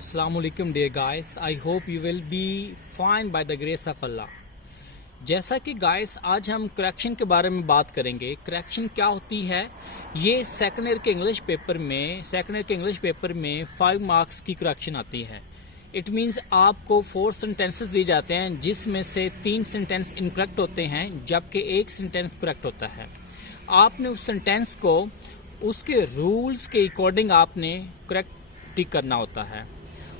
Assalamu alaikum dear guys, I hope you will be fine by the grace of Allah. जैसा कि guys आज हम correction के बारे में बात करेंगे. करेक्शन क्या होती है, ये सेकंड ईयर के इंग्लिश पेपर में 5 मार्क्स की करेक्शन आती है. इट मींस आपको 4 सेंटेंसेस दिए जाते हैं जिसमें से 3 सेंटेंस इनकरेक्ट होते हैं जबकि 1 सेंटेंस करेक्ट होता है. आपने उस सेंटेंस को उसके रूल्स के अकॉर्डिंग आपने करेक्ट टिक करना होता है.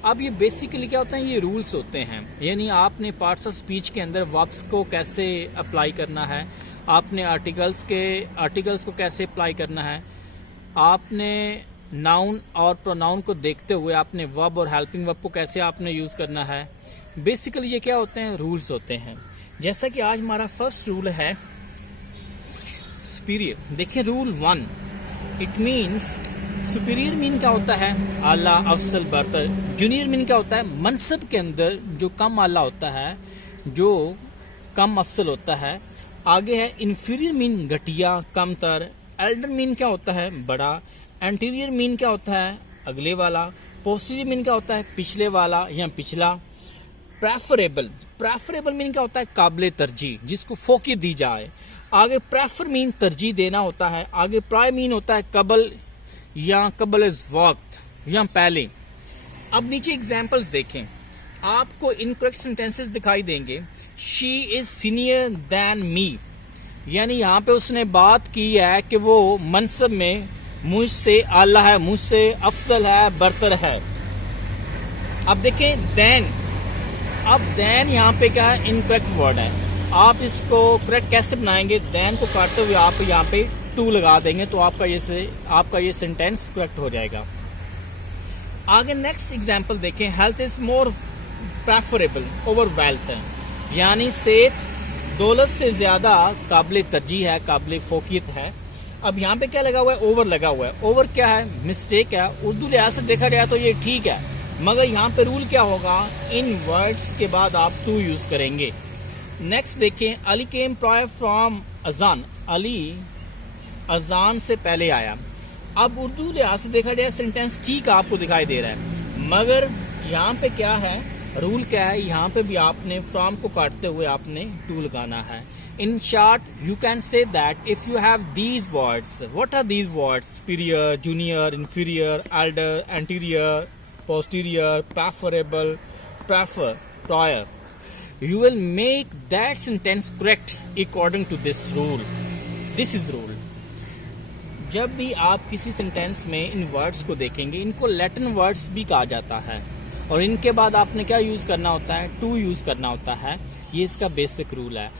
अब ये बेसिकली क्या होता है, ये रूल्स होते हैं. यानी आपने पार्ट्स ऑफ स्पीच के अंदर वर्ब्स को कैसे अप्लाई करना है, आपने आर्टिकल्स को कैसे अप्लाई करना है, आपने नाउन और प्रोनाउन को देखते हुए आपने वर्ब और हेल्पिंग वर्ब को कैसे आपने यूज़ करना है. बेसिकली ये क्या होते हैं, रूल्स होते हैं. जैसा कि आज हमारा फर्स्ट रूल है सुपीरियर. देखिए rule 1, it means superior mean क्या होता है, आला, अफसल, बरतर. जूनियर मीन क्या होता है, मनसब के अंदर जो कम आला होता है, जो कम अफसल होता है. आगे है इन्फीरियर मीन घटिया, कम तर. एल्डर मीन क्या होता है, बड़ा. एंटीरियर मीन क्या होता है, अगले वाला. पोस्टीरियर मीन क्या होता है, पिछले वाला या पिछला. प्रेफरेबल मीन क्या होता है, काबिल तरजीह, जिसको फोकी दी जाए. आगे प्रेफर मीन तरजीह देना होता है. आगे प्राय मीन होता है कबल या कबल इस वक्त या पहले. अब नीचे एग्जाम्पल्स देखें, आपको इनकरेक्ट सेंटेंसेस दिखाई देंगे. She is senior than me, यानी यहाँ पे उसने बात की है कि वो मनसब में मुझसे आला है, मुझसे अफसल है, बरतर है. अब देखें देन. अब देन यहाँ पे क्या है, इनकरेक्ट वर्ड है. आप इसको करेक्ट कैसे बनाएंगे, देन को काटते हुए आप यहाँ पे 2 लगा देंगे तो आपका ये सेंटेंस करेक्ट हो जाएगा. आगे नेक्स्ट एग्जांपल देखें. Health is more preferable over wealth, यानी सेहत दौलत से ज्यादा काबिल तरजीह है, काबिल फोकियत है. अब यहाँ पे क्या लगा हुआ है, ओवर लगा हुआ है. ओवर क्या है, मिस्टेक है. उर्दू लिहाज से देखा जाए तो ये ठीक है, मगर यहाँ पे रूल क्या होगा, इन वर्ड्स के बाद आप टू यूज करेंगे. नेक्स्ट देखें. अली केम प्रायर फ्रॉम अजान, अली अजान से पहले आया. अब उर्दू लिहाज से देखा जाए सेंटेंस ठीक आपको दिखाई दे रहा है, मगर यहाँ पे क्या है, रूल क्या है, यहाँ पे भी आपने फ्रॉम को काटते हुए आपने टू लगाना है. In short you can say that if you have these words. What are these words, superior, junior, inferior, elder, anterior, posterior, preferable, prefer, prior. You will make that sentence correct according to this rule. This is rule. जब भी आप किसी sentence में इन words को देखेंगे, इनको Latin words भी कहा जाता है, और इनके बाद आपने क्या यूज करना होता है, टू यूज करना होता है. ये इसका बेसिक रूल है.